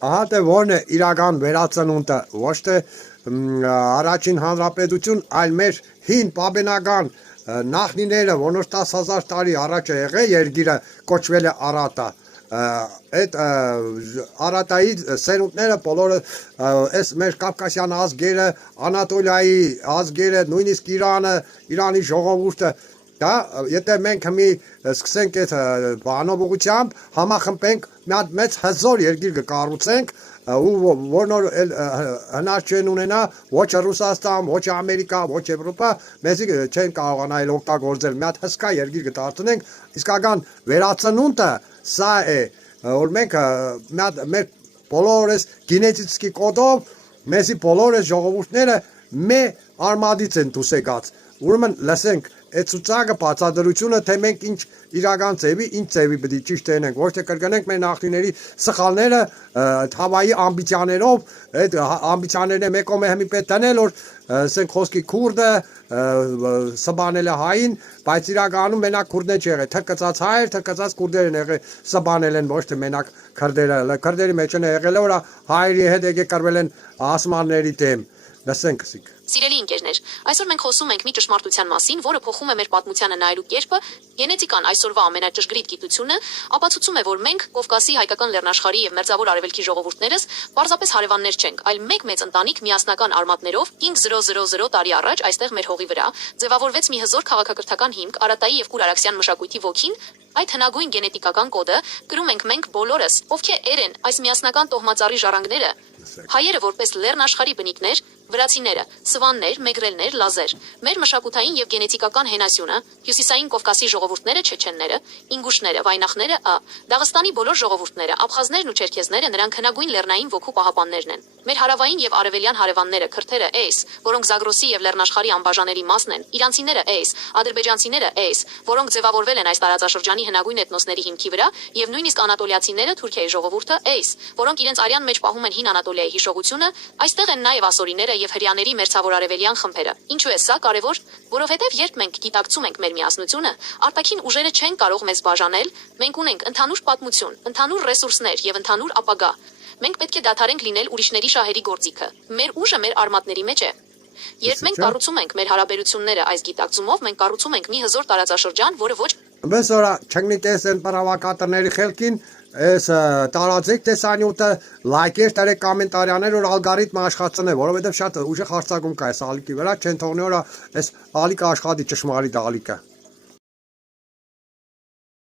ահա թե որն է իրական վերածնունդը, ոչ թե առաջին հանրապետություն, այլ մեր հին պաբենական նախնիները, որոնց 10,000 տարի առաջ է եղել երկիրը կոչվել է Արատա, այդ Արատայի սերունդները բոլորը այս մեր կավկասյան ազգերը, Անատոլիայի ազգերը, նույնիսկ Իրանը, Իրանի ժողովուրդը, դա եթե մենք մի սկսենք այդ բանով ուղղությամբ համախմբենք մի հատ մեծ հզոր երկիր կկառուցենք ու որնոր հնար չեն ունենա ոչ Ռուսաստան, ոչ Ամերիկա, ոչ Եվրոպա, մեզի չեն կարողանա այլ օգտագործել, մի հատ հսկա երկիր կդարձնենք, իսկական վերածնունդը սա է, որ մենք մի հատ մեր բոլորս գենետիկի կոդով մեզի բոլորս ժողովուրդները մե արմադից են դուս եկած, ուրեմն լսենք այդ ցուցակը բացատրությունը թե մենք ինչ իրական ձևի, ինչ ձևի պետք է ճիշտ ենք, ոչ թե կրկնենք մեր նախնիների սխալները թավայի ամբիցիաներով, այդ ամբիցիաներն մեկ կողմ է պետք դնել, որ ասենք խոսքի քուրդը սբանել է հային, բայց իրականում մենակ քուրդներ չի եղել, թկծած հայեր, թկծած քուրդեր են եղել, սբանել են ոչ թե մենակ քրդերը, քրդերի մեջ են եղել, որ հայերի հետ եկե կրվել են ասմանների դեմ, լսենք սիկ։ Սիրելի ընկերներ, այսօր մենք խոսում ենք մի ճշմարտության մասին, որը փոխում է մեր պատմությանը նայելու կերպը, գենետիկան այսօրվա ամենաճշգրիտ գիտությունը ապացուցում է, որ մենք Կովկասի հայկական լեռնաշխարհի եւ մերձավոր արևելքի ժողովուրդներս պարզապես հարևաններ չենք, այլ մեկ մեծ ընտանիք միասնական արմատներով 5000 տարի առաջ այստեղ մեր հողի վրա ձևավորվեց մի հզոր քաղաքակրթական հիմք Արատայի եւ Կուրարաքսյան մշակույթի ոգին, այդ հնագույն գենետիկական կոդը կրում ենք մենք բոլորս, ովքեր են այս միասնական տոհմածառի ժառանգները, հայերը որպես լեռնաշխարհի բնիկներ, վրացիները, սվաններ, մեգրելներ, լազեր, մեր մշակութային եւ գենետիկական հենասյունը, հյուսիսային Կովկասի ժողովուրդները, չեչենները, ինգուշները, վայնախները, Դաղստանի բոլոր ժողովուրդները, աբխազներն ու չերքեզները նրանք հնագույն լեռնային ոգու պահապաններն են։ Մեր հարավային եւ արևելյան հարևանները, քրդերը էյս, որոնք Զագրոսի եւ լեռնաշխարհի անբաժանելի մասն են, իրանցիները էյս, ադրբեջանցիները էյս, որոնք ձևավորվել են այս տարածաշրջանի հնագույն էթնոսների հիմքի վրա, եւ նույնիսկ անատոլիացիները, Թուրքիայի ժողովուրդը էյս, որոնք իրենց արյան մեջ պահում են հին Անատոլիայի հիշողությունը, այստեղ են նաեւ ասորիները եւ հрьяաների մերձավոր արևելյան խմբերը։ Ինչու է սա կարևոր, որովհետեւ երբ մենք գիտակցում ենք մեր միասնությունը, արտաքին ուժերը չեն կարող մեզ բաժանել, մենք ունենք ընդհանուր պատմություն, ընդհանուր ռեսուրսներ եւ ընդհանուր ապագա։ Մենք պետք է դադարենք լինել ուրիշների շահերի գործիքը։ Մեր ուժը մեր արմատների մեջ է։ Երբ մենք կառուցում ենք մեր հարաբերությունները այս գիտակցումով, մենք կառուցում ենք մի հզոր տարածաշրջան, որը ոչ Ըմբես որա չգնիտես են պարավակատերների խելքին, այս տարածեք տեսանյութը, լայքեր տարեք կոմենտարիաներ, որ ալգորիթմը աշխատսն է, որովհետև շատ ուժեղ հարցակում կա այս ալիքի վրա, չեն թողնի որ այս ալիքը աշխատի ճշմարիտ ալիքը։